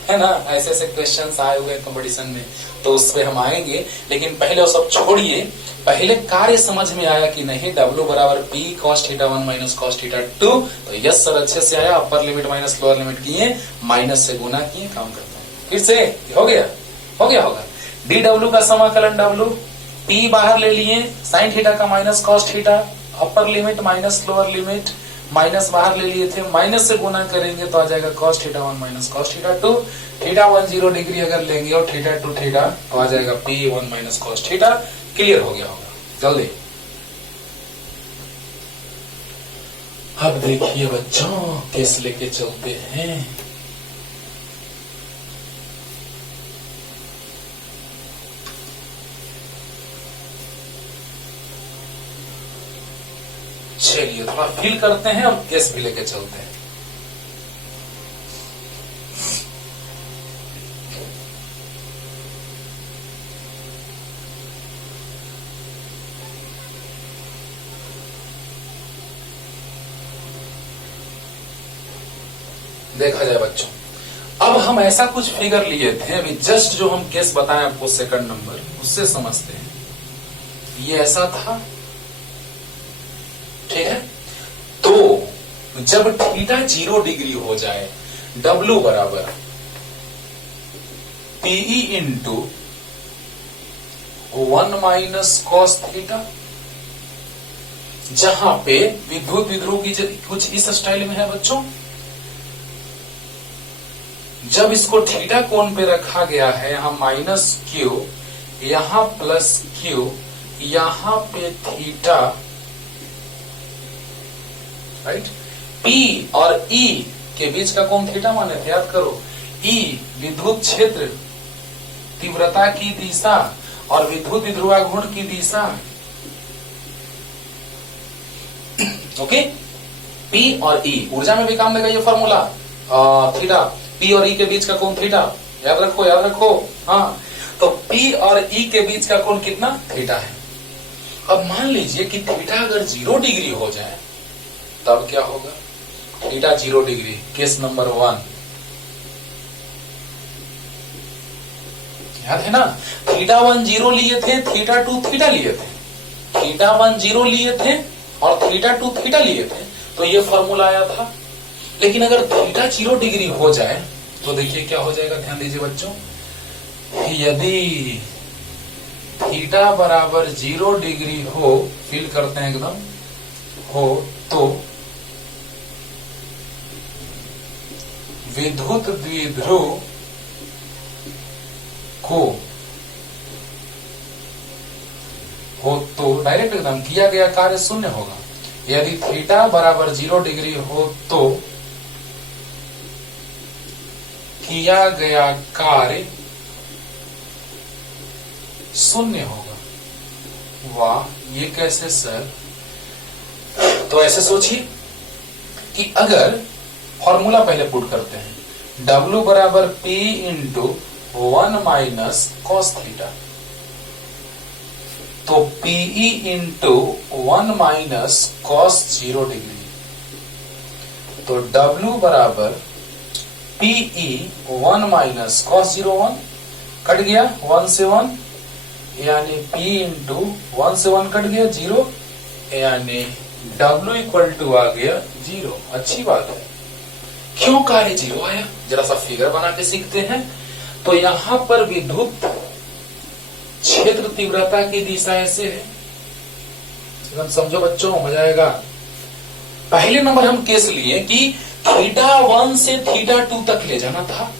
है ना। ऐसे ऐसे क्वेश्चंस आए हुए कंपटीशन में, तो उस पे हम आएंगे, लेकिन पहले वो सब छोड़िए, पहले कार्य समझ में आया कि नहीं। W बराबर P cos theta 1 minus cos theta 2, तो यस सर अच्छे से आया, upper limit minus lower limit किए, माइनस से गुना किए, काम करते हैं फिर से, हो गया होगा। DW का समाकलन W, P बाहर ले लिए, साइन थीटा का minus cos theta, upper limit minus lower limit, minus बाहर ले लिए थे, माइनस से गुना करेंगे तो आ जाएगा cos theta 1 minus cos theta 2, theta 1 0 degree अगर लेंगे और थीटा 2 थीटा, तो आ जाएगा P 1 minus cos theta. Clear हो गया होगा, जल्दी। अब देखिए बच्चों केस लेके चलते हैं। चलिए थोड़ा फील करते हैं और केस भी लेके चलते हैं। देखा जाए बच्चों, अब हम ऐसा कुछ फिगर लिए थे, अभी जस्ट जो हम केस बताएं आपको सेकंड नंबर, उससे समझते हैं। ये ऐसा था, ठीक है। तो जब थीटा 0 डिग्री हो जाए, W बराबर PE into 1 minus cos theta, जहां पे विद्युत विध्रुव की कुछ इस स्टाइल में है बच्चों। जब इसको थीटा कोण पे रखा गया है, यहां माइनस क्यू, यहां प्लस क्यू, यहां पे थीटा, राइट। P और E के बीच का कोण थीटा माने थे, याद करो। E विद्युत क्षेत्र, तीव्रता की दिशा और विद्युत विध्रुवाघूर्ण की दिशा, ओके। P और E, ऊर्जा में भी काम देगा ये फॉर्मूला, थीटा, P और E के बीच का कोण थीटा, याद रखो, हाँ। तो P और E के बीच का कोण कितना, थीटा है। अब मान लीजिए कि थीटा अगर 0 डिग्री हो जाए, तब क्या होगा, थीटा 0 डिग्री, केस नंबर 1, याद है ना। थीटा 1 0 लिए थे, थीटा 2 थीटा लिए थे, थीटा 1 0 लिए थे और थीटा 2 थीटा लिए थे, तो ये फॉर्मूला आया था। लेकिन अगर थीटा 0 डिग्री हो जाए तो देखिए क्या हो जाएगा, ध्यान दीजिए बच्चों। यदि थीटा बराबर 0 डिग्री हो, फील करते हैं एकदम, हो तो विद्युत द्विध्रुव को हो तो डायरेक्ट एकदम किया गया कार्य शून्य होगा। यदि थीटा बराबर 0 डिग्री हो तो किया गया कार्य शून्य होगा। वाह, ये कैसे सर? तो ऐसे सोचिए कि अगर फॉर्मूला पहले पुट करते हैं, W बराबर P into 1 minus cos theta, तो PE into 1 minus cos 0 degree, तो W बराबर PE 1 माइनस cos 0 1 कट गया 1 से 1, यानी P इंटू 1 से 1 कट गया 0, यानी W इक्वल टू आ गया 0। अच्छी बात है। क्यों कार्य 0 आया, जरा सा फिगर बना के सीखते हैं। तो यहां पर विद्युत क्षेत्र तीव्रता की दिशा ऐसे है, एकदम समझो बच्चों, मजा आएगा। पहले नंबर हम केस लिए कि θ1 से θ2 तक ले जाना था।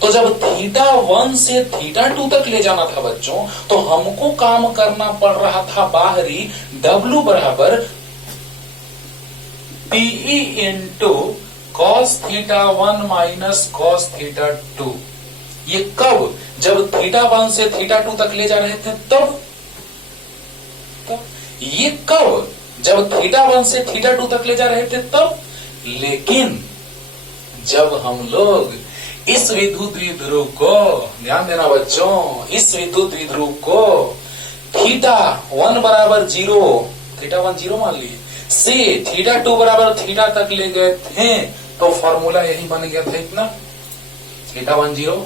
तो जब θ1 से θ2 तक ले जाना था बच्चों, तो हमको काम करना पड़ रहा था बाहरी W बराबर PE into cos θ1 minus cos θ2। ये कब, जब θ1 से θ2 तक ले जा रहे थे तब। ये कब, जब θ1 से θ2 तक ले जा रहे थे तब। लेकिन जब हम लोग इस विद्युत द्विध्रुव को, ध्यान देना बच्चों, इस विद्युत द्विध्रुव को θ1 बराबर 0, θ1 0 मान लिए, से θ2 बराबर θ तक ले गए थे, तो फॉर्मूला यही बन गया था इतना, θ1 0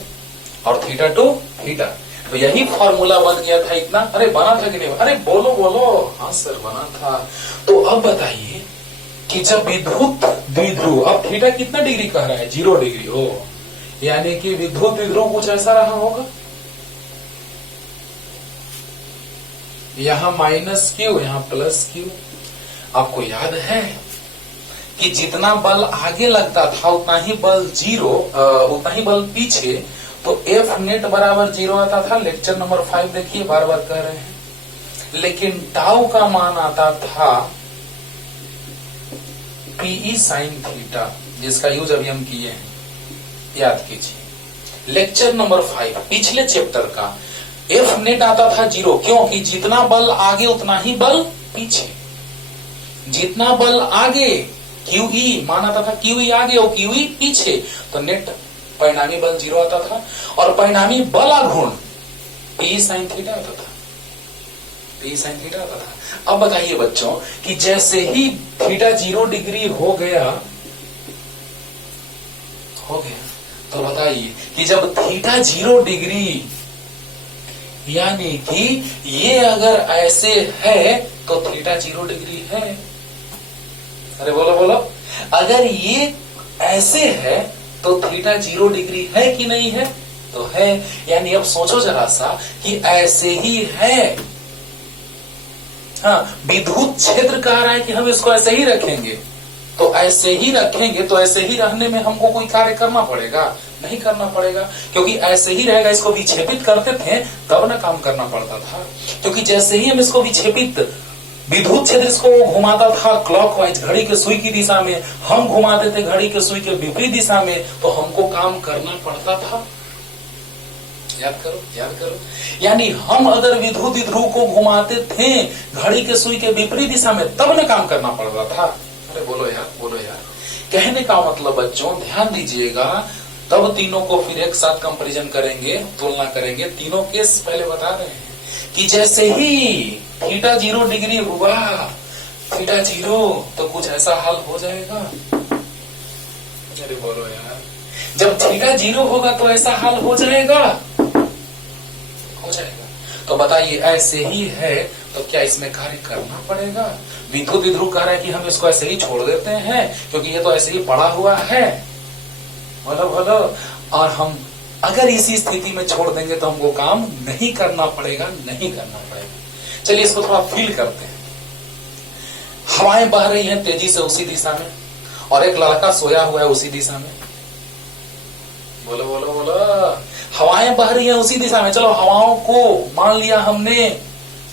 और θ2 θ। तो यही फॉर्मूला बन गया था इतना। अरे बना था कि नहीं? अरे बोलो बोलो। हाँ सर बना था। तो अब बताइए कि जब विद्युत द्विध्रुव, अब थीटा कितना डिग्री कह रहा है? 0 डिग्री हो, यानी कि विद्युत द्विध्रुव कुछ ऐसा रहा होगा, यहां माइनस क्यू, यहां प्लस क्यू। आपको याद है कि जितना बल आगे लगता था उतना ही बल 0, उतना ही बल पीछे, तो F नेट बराबर 0 आता था। लेक्चर नंबर 5 देखिए, बार बार कह रहे हैं। लेकिन टाउ का मान आता था PE sin थीटा, जिसका यूज अभी हम किए हैं, याद कीजिए। लेक्चर नंबर 5 पिछले चैप्टर का F नेट आता था 0, क्योंकि जितना बल आगे उतना ही बल पीछे। जितना बल आगे QE मान आता था, QE आगे और QE पीछे, तो नेट परिणामी बल 0 आता था। और परिणामी बल आघूर्ण PE sin थीटा आता था, PE sin थीटा आता था। अब बताइए बच्चों कि जैसे ही थीटा 0 डिग्री हो गया, तो बताइए कि जब थीटा 0 डिग्री, यानी कि ये अगर ऐसे है तो थीटा 0 डिग्री है। अरे बोलो बोलो, अगर ये ऐसे है तो थीटा 0 डिग्री है कि नहीं है? तो है। यानी अब सोचो जरा सा कि ऐसे ही है। हाँ, विद्युत क्षेत्र कह रहा है कि हम इसको ऐसे ही रखेंगे, तो ऐसे ही रखेंगे, तो ऐसे ही रहने में हमको कोई कार्य करना पड़ेगा? नहीं करना पड़ेगा, क्योंकि ऐसे ही रहेगा। इसको विक्षेपित करते थे तब ना काम करना पड़ता था, क्योंकि जैसे ही हम इसको विक्षेपित, विद्युत क्षेत्र इसको घुमाता था क्लॉकवाइज, घड़ी के सुई की दिशा में, हम घुमाते थे घड़ी के सुई के विपरीत दिशा में, तो हमको काम करना पड़ता था। याद करो, याद करो। यानी हम अगर विद्युत ध्रुव को घुमाते थे घड़ी के सुई के विपरीत दिशा में, तब न काम करना पड़ रहा था। अरे बोलो यार, बोलो यार। कहने का मतलब बच्चों ध्यान दीजिएगा, तब तीनों को फिर एक साथ कंपैरिजन करेंगे, तुलना करेंगे। तीनों केस पहले बता रहे हैं कि जैसे ही थीटा 0 डिग्री हुआ, थीटा 0, तो कुछ ऐसा हाल हो जाएगा। अरे बोलो यार, जब थीटा 0 होगा तो ऐसा हाल हो जाएगा, हो जाएगा। तो बताइए ऐसे ही है तो क्या इसमें कार्य करना पड़ेगा? विद्युत द्विध्रुव कह रहा है कि हम इसको ऐसे ही छोड़ देते हैं क्योंकि ये तो ऐसे ही पड़ा हुआ है, बोलो बोलो। और हम अगर इसी स्थिति में छोड़ देंगे तो हमको काम नहीं करना पड़ेगा, नहीं करना पड़ेगा। चलिए इसको थोड़ा फील करते हैं। हवाएं बह रही हैं तेजी से उसी दिशा में, और एक लड़का सोया हुआ है उसी दिशा में। बोलो बोलो बोलो। हवाएं बह रही हैं उसी दिशा में। चलो हवाओं को मान लिया हमने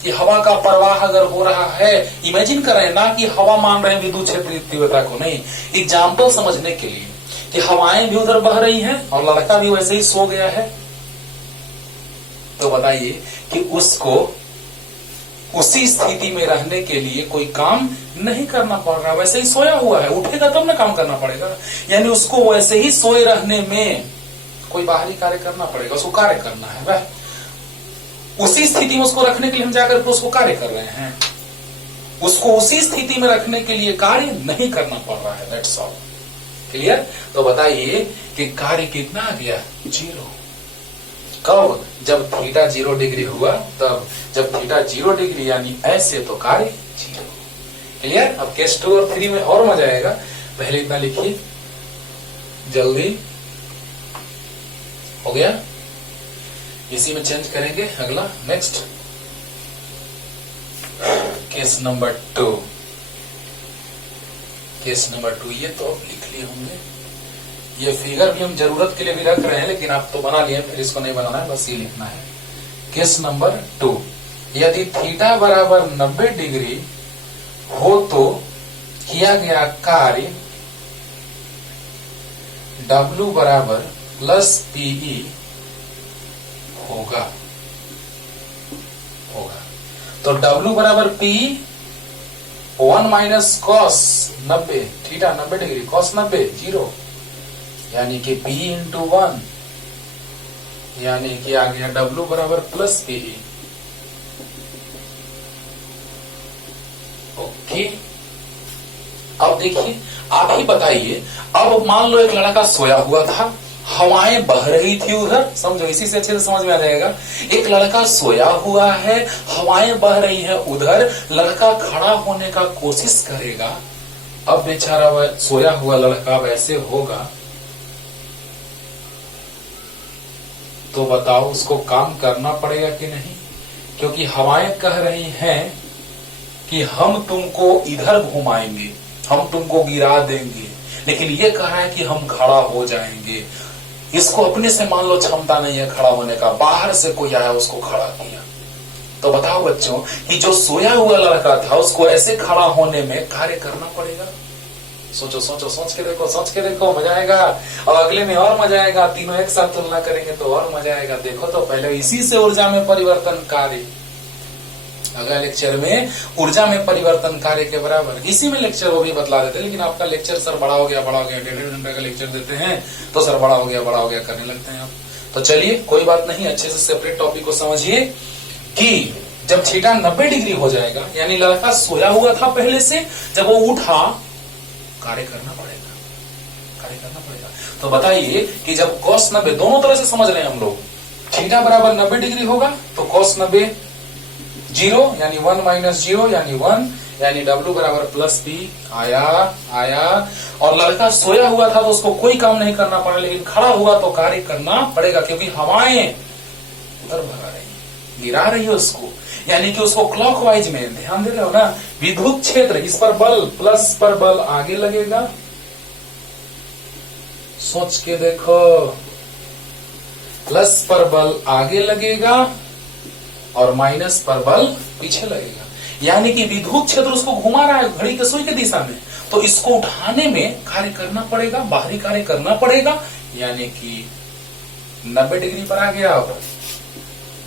कि हवा का प्रवाह अगर हो रहा है, इमेजिन करें ना कि हवा मान रहे हैं विद्युत क्षेत्र तीव्रता को, नहीं, एग्जाम्पल समझने के लिए कि हवाएं भी उधर बह रही हैं और लड़का भी वैसे ही सो गया है। तो बताइए कि उसको उसी स्थिति में रहने के लिए कोई काम नहीं करना पड़ रहा, वैसे ही सोया हुआ है। उठेगा तब ना काम करना पड़ेगा। यानी उसको वैसे ही सोए रहने में कोई बाहरी कार्य करना पड़ेगा, उसको कार्य करना है। वह उसी स्थिति में उसको रखने के लिए हम जाकर के उसको कार्य कर रहे हैं, उसको उसी स्थिति में रखने के लिए कार्य नहीं करना पड़ रहा है। That's all. क्लियर? तो बताइए कि कार्य कितना आ गया? 0। कब? जब थीटा 0 डिग्री हुआ तब। जब थीटा 0 डिग्री यानी ऐसे तो कार्य 0। क्लियर? अब केस 2 और 3 में और मजा आएगा। पहले इतना लिखिए जल्दी। हो गया? इसी में चेंज करेंगे। अगला next case number 2। Case number 2 ये तो लिख लिए होंगे। ये फिगर भी हम जरूरत के लिए भी रख रहे हैं, लेकिन आप तो बना लिए, फिर इसको नहीं बनाना है, बस ये लिखना है। केस नंबर 2, यदि थीटा बराबर 90 डिग्री हो तो किया गया कार्य W बराबर प्लस PE होगा। तो W बराबर PE 1 minus cos 90, theta 90 degree, cos 90 0, यानी कि PE इंटू 1, यानी कि आ गया W बराबर प्लस PE। ओके, अब देखिए, आप ही बताइए। अब मान लो एक लड़का सोया हुआ था, हवाएं बह रही थी उधर, समझो, इसी से अच्छे से समझ में आ जाएगा। एक लड़का सोया हुआ है, हवाएं बह रही है उधर, लड़का खड़ा होने का कोशिश करेगा। अब बेचारा वह सोया हुआ लड़का वैसे होगा तो बताओ उसको काम करना पड़ेगा कि नहीं? क्योंकि हवाएं कह रही हैं कि हम तुमको इधर घुमाएंगे, हम तुमको गिरा देंगे, लेकिन ये कह रहा है कि हम खड़ा हो जाएंगे। इसको अपने से मान लो क्षमता नहीं है खड़ा होने का, बाहर से कोई आया उसको खड़ा किया। तो बताओ बच्चों कि जो सोया हुआ लड़का था उसको ऐसे खड़ा होने में कार्य करना पड़ेगा। सोचो सोचो, सोच के देखो, सोच के देखो, मजा आएगा। और अगले में और मजा आएगा, तीनों एक साथ तुलना करेंगे तो और मजा आएगा। देखो तो पहले इसी से ऊर्जा में परिवर्तन कार्य, अगला लेक्चर में ऊर्जा में परिवर्तन कार्य के बराबर, इसी में लेक्चर वो भी बतला देते, लेकिन आपका लेक्चर सर बड़ा हो गया, बड़ा हो गया, 1.5 घंटे का लेक्चर देते हैं तो सर बड़ा हो गया करने लगते हैं आप। तो चलिए कोई बात नहीं, अच्छे से सेपरेट टॉपिक को समझिए कि जब थीटा 90 डिग्री हो जाएगा, यानी लड़का सोया हुआ था पहले से, जब वो उठा कार्य करना पड़ेगा। तो बताइए कि जब cos 90, दोनों तरह से समझ रहे हैं हम लोग, थीटा बराबर 90 डिग्री होगा तो cos 90 0, यानी 1 माइनस 0 यानी 1, यानी W बराबर प्लस P आया। और लड़का सोया हुआ था तो उसको कोई काम नहीं करना पड़ा, लेकिन खड़ा हुआ तो कार्य करना पड़ेगा, क्योंकि हवाएं उधर भगा रही, गिरा रही है उसको, यानी कि उसको क्लॉकवाइज में, ध्यान दे रहे हो ना, विद्युत क्षेत्र, इस पर बल, प्लस पर बल आगे लगेगा। सोच के देखो, प्लस पर बल आगे लगेगा और माइनस पर बल पीछे लगेगा, यानी कि विद्युत क्षेत्र उसको घुमा रहा है घड़ी के सुई के दिशा में, तो इसको उठाने में कार्य करना पड़ेगा, बाहरी कार्य करना पड़ेगा, यानी कि 90 डिग्री पर आ गया। अब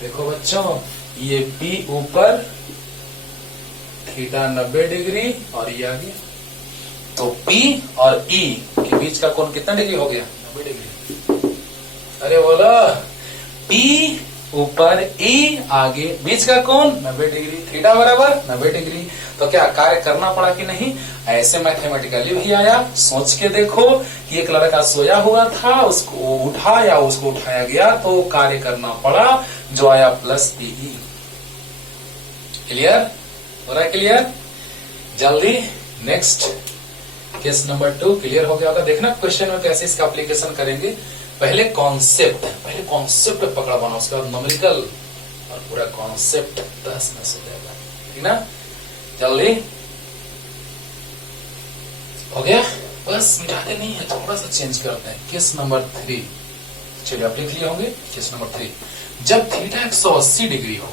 देखो बच्चों, ये P ऊपर, थीटा 90 डिग्री और ये आ गया, तो P और E के बीच का कोण कितना डिग्री हो गया? 90 डिग्री। अरे बोलो, P ऊपर E आगे, बीच का कोण 90 डिग्री, थीटा बराबर 90 डिग्री। तो क्या कार्य करना पड़ा कि नहीं? ऐसे मैथमेटिकली भी आया। सोच के देखो कि एक लड़का सोया हुआ था, उसको उठा या उसको उठाया गया तो कार्य करना पड़ा, जो आया प्लस PE। क्लियर हो रहा है? क्लियर? जल्दी नेक्स्ट केस नंबर 2 क्लियर हो गया होगा। देखना क्वेश्चन में कैसे इसका एप्लीकेशन करेंगे। पहले कॉन्सेप्ट पकड़ा बना, उसके बाद न्यूमेरिकल और पूरा कॉन्सेप्ट 10 में से जाएगा, ठीक ना? जल्दी हो गया, बस मिटाते नहीं है, थोड़ा सा चेंज करते हैं। केस नंबर 3, चलिए आप लिख लिए होंगे। केस नंबर 3, जब थीटा 180 डिग्री हो,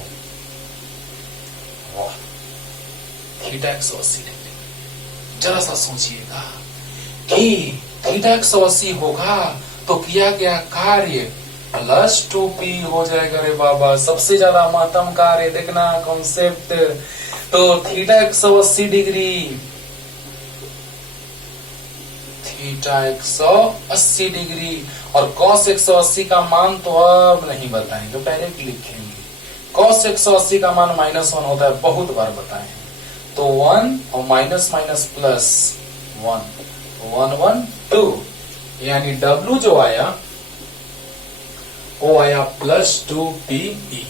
थीटा 180 डिग्री, जरा सा सोचिएगा कि थीटा 180 होगा तो किया गया कार्य प्लस 2P हो जाएगा। रे बाबा, सबसे ज्यादा महत्तम कार्य, देखना कॉन्सेप्ट। तो थीटा 180 डिग्री, थीटा 180 डिग्री और कॉस 180 का मान तो अब नहीं बताएंगे, पहले लिखेंगे। कॉस 180 का मान -1 होता है, बहुत बार बताए हैं। तो 1 और माइनस माइनस प्लस 1, 1 1 2 यानी W जो आया वो आया +2PE।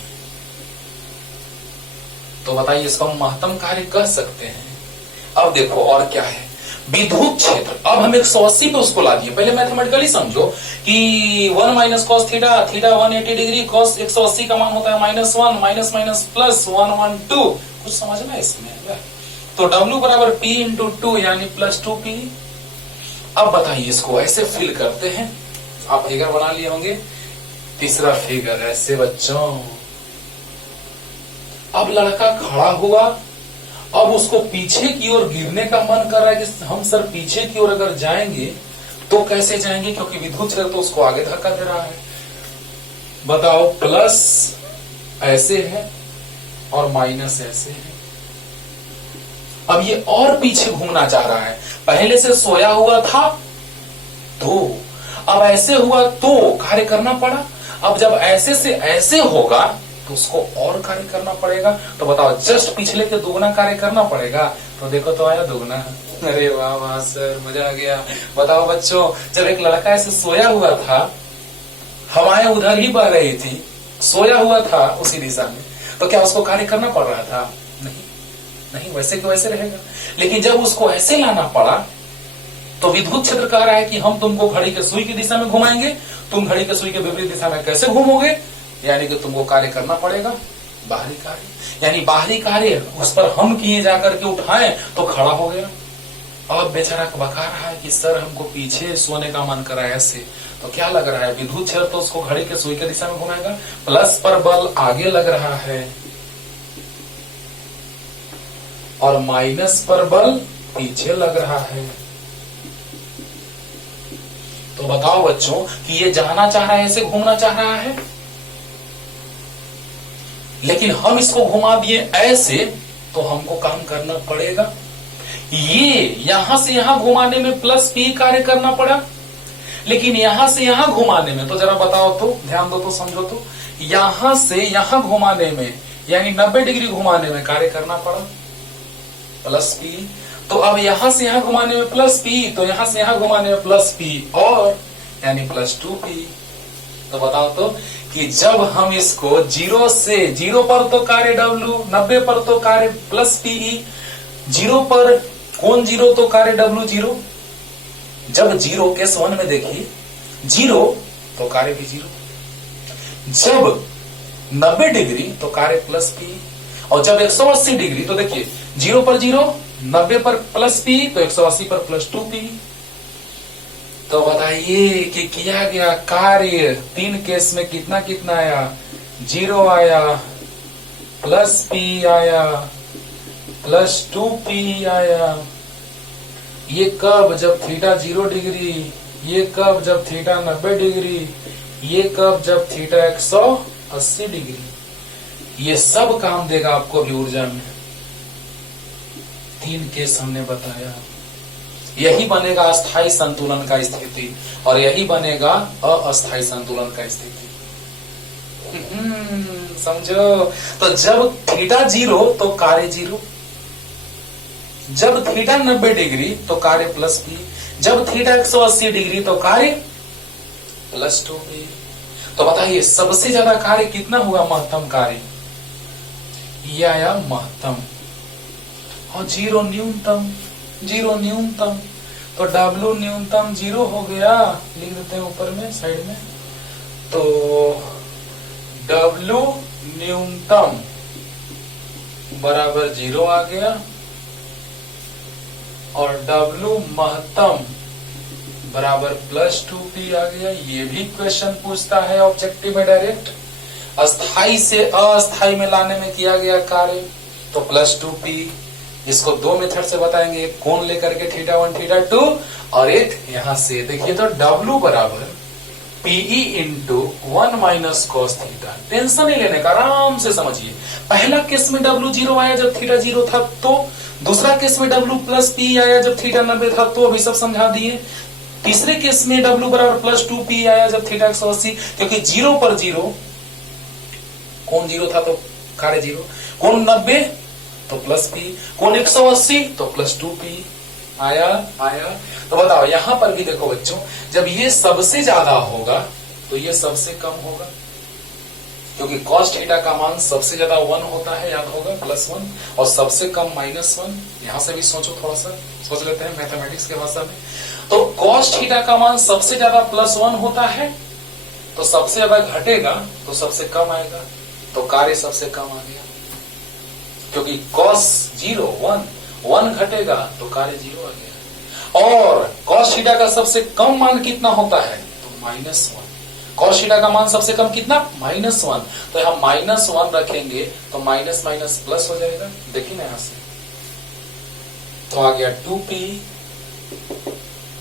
तो बताइए इसको हम महत्तम कार्य कह सकते हैं। अब देखो और क्या है, विद्युत क्षेत्र। अब हम 180 पे उसको ला दिए। पहले मैथमेटिकली समझो कि 1 minus cos theta, theta 180 degree, cos 180 का मान होता है -1, माइनस माइनस प्लस 112। कुछ समझना है इसमें? तो W बराबर P इंटू 2 यानी +2P। अब बताइए इसको ऐसे फिल करते हैं। आप फिगर बना लिए होंगे। तीसरा फिगर ऐसे बच्चों, अब लड़का खड़ा हुआ, अब उसको पीछे की ओर गिरने का मन कर रहा है कि हम सर पीछे की ओर अगर जाएंगे तो कैसे जाएंगे, क्योंकि विद्युत क्षेत्र तो उसको आगे धक्का दे रहा है। बताओ, प्लस ऐसे है और माइनस ऐसे है। अब ये और पीछे घूमना चाह रहा है। पहले से सोया हुआ था तो अब ऐसे हुआ तो कार्य करना पड़ा। अब जब ऐसे से ऐसे होगा तो उसको और कार्य करना पड़ेगा। तो बताओ, जस्ट पिछले के दुगना कार्य करना पड़ेगा। तो देखो तो आया दुगना। अरे वाह वाह सर, मजा आ गया। बताओ बच्चों, जब एक लड़का ऐसे सोया हुआ था, हवाएं उधर ही बह रही थी, सोया हुआ था उसी दिशा में, तो क्या उसको कार्य करना पड़ रहा था? नहीं, वैसे के वैसे रहेगा। लेकिन जब उसको ऐसे लाना पड़ा तो विद्युत क्षेत्र कह रहा है कि हम तुमको घड़ी के सुई की दिशा में घुमाएंगे, तुम घड़ी के सुई के विपरीत दिशा में कैसे घूमोगे, यानी कि तुमको कार्य करना पड़ेगा बाहरी कार्य। यानी बाहरी कार्य उस पर हम किए जाकर के उठाएं तो खड़ा हो गया। अब बेचारा बका रहा है कि सर हमको पीछे सोने का मन करा है ऐसे। तो क्या लग रहा है, विद्युत क्षेत्र तो उसको घड़ी के सुई के दिशा में घुमाएगा। प्लस पर बल आगे लग रहा है और माइनस पर बल पीछे लग रहा है। तो बताओ बच्चों कि ये जाना चाह रहा है, ऐसे घूमना चाह रहा है, लेकिन हम इसको घुमा दिए ऐसे, तो हमको काम करना पड़ेगा। ये यहां से यहां घुमाने में +P कार्य करना पड़ा, लेकिन यहां से यहां घुमाने में, तो जरा बताओ तो, ध्यान दो तो, समझो तो, यहां से यहां घुमाने में यानी 90 डिग्री घुमाने में कार्य करना पड़ा +P। तो अब यहां से यहां घुमाने में +P, तो यहां से यहां घुमाने में +P और यानी +2P। तो बताओ तो कि जब हम इसको 0 से 0 पर तो कार्य W, 90 पर तो कार्य +PE, 0 पर कौन 0 तो कार्य W 0। जब 0 केस 1 में देखिए 0 तो कार्य भी 0। जब 90 डिग्री तो कार्य +P, और जब 180 डिग्री तो देखिए 0 पर 0, 90 पर +P तो 180 पर +2P। तो बताइए कि किया गया कार्य 3 केस में कितना कितना आया, 0 आया, +P आया, +2P आया। ये कब, जब थीटा 0 डिग्री, ये कब, जब थीटा 90 डिग्री, ये कब, जब थीटा 180 डिग्री। ये सब काम देगा आपको अभी ऊर्जा में। 3 केस हमने बताया। यही बनेगा अस्थाई संतुलन का स्थिति और यही बनेगा अस्थाई संतुलन का स्थिति। समझो। तो जब थीटा 0 तो कार्य 0, जब थीटा 90 डिग्री तो कार्य +P, जब थीटा 180 डिग्री तो कार्य +2P। तो बताइए सबसे ज्यादा कार्य कितना हुआ, महत्तम कार्य, ये आया महत्तम, और 0 न्यूनतम, 0 न्यूनतम। तो W न्यूनतम 0 हो गया, लिख देते हैं ऊपर में साइड में। तो W न्यूनतम बराबर 0 आ गया और W महत्तम बराबर +2P आ गया। ये भी क्वेश्चन पूछता है ऑब्जेक्टिव में डायरेक्ट। अस्थाई से अस्थाई में लाने में किया गया कार्य तो +2P। इसको 2 मेथड से बताएंगे, एक कोण लेकर के थीटा 1 थीटा 2 और एक यहां से। देखिए तो W बराबर PE into 1 minus cos theta. Tension नहीं लेने का, आराम से समझिए। पहला केस में W 0 आया जब थीटा 0 था, तो दूसरा केस में W +P आया जब थीटा 90 था, तो अभी सब समझा दिए। तीसरे केस में W बराबर +2P आया जब थीटा 180, क्योंकि 0 पर 0 कौन 0 था तो कार्य 0, कौन 90 तो +P, कौन 180 तो +2P। आया आया। तो बताओ यहां पर भी देखो बच्चों, जब ये सबसे ज्यादा होगा तो ये सबसे कम होगा, क्योंकि cos थीटा का मान सबसे ज्यादा 1 होता है, याद होगा, +1, और सबसे कम -1। यहां से भी सोचो, थोड़ा सा सोच लेते हैं मैथमेटिक्स के भाषा में। तो cos थीटा का मान सबसे ज्यादा +1 होता है, तो सबसे ज्यादा घटेगा तो सबसे कम आएगा, तो कार्य सबसे कम आ गया, क्योंकि cos 0 1 घटेगा तो कार्य 0 आ गया। और cos थीटा का सबसे कम मान कितना होता है, तो -1। cos थीटा का मान सबसे कम कितना, -1, तो हम -1 रखेंगे तो माइनस माइनस प्लस हो जाएगा, देखिए ना यहां से, तो आ गया 2p।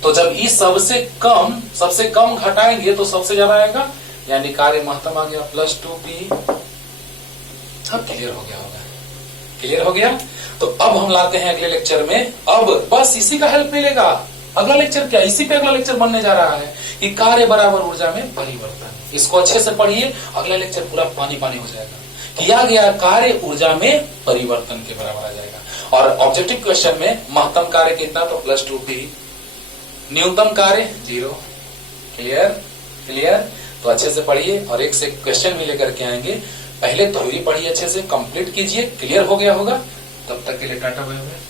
तो जब ई सबसे कम घटाएंगे तो सबसे ज्यादा आएगा, यानी कार्य महत्तम आ गया, +2p। अब क्लियर हो गया होगा, क्लियर हो गया। तो अब हम लाते हैं अगले लेक्चर में, अब बस इसी का हेल्प मिलेगा। अगला लेक्चर क्या, इसी पे अगला लेक्चर बनने जा रहा है कि कार्य बराबर ऊर्जा में परिवर्तन। इसको अच्छे से पढ़िए, अगला लेक्चर पूरा पानी पानी हो जाएगा। किया गया कार्य ऊर्जा में परिवर्तन के बराबर आ जाएगा। और ऑब्जेक्टिव क्वेश्चन में महत्तम कार्य कितना, तो +2p, न्यूनतम कार्य 0। Clear clear. तो अच्छे से पढ़िए और एक से क्वेश्चन भी लेकर के आएंगे। पहले थ्योरी पढ़िए, अच्छे से कंप्लीट कीजिए, क्लियर हो गया होगा। तब तक के लिए टाटा बाय बाय।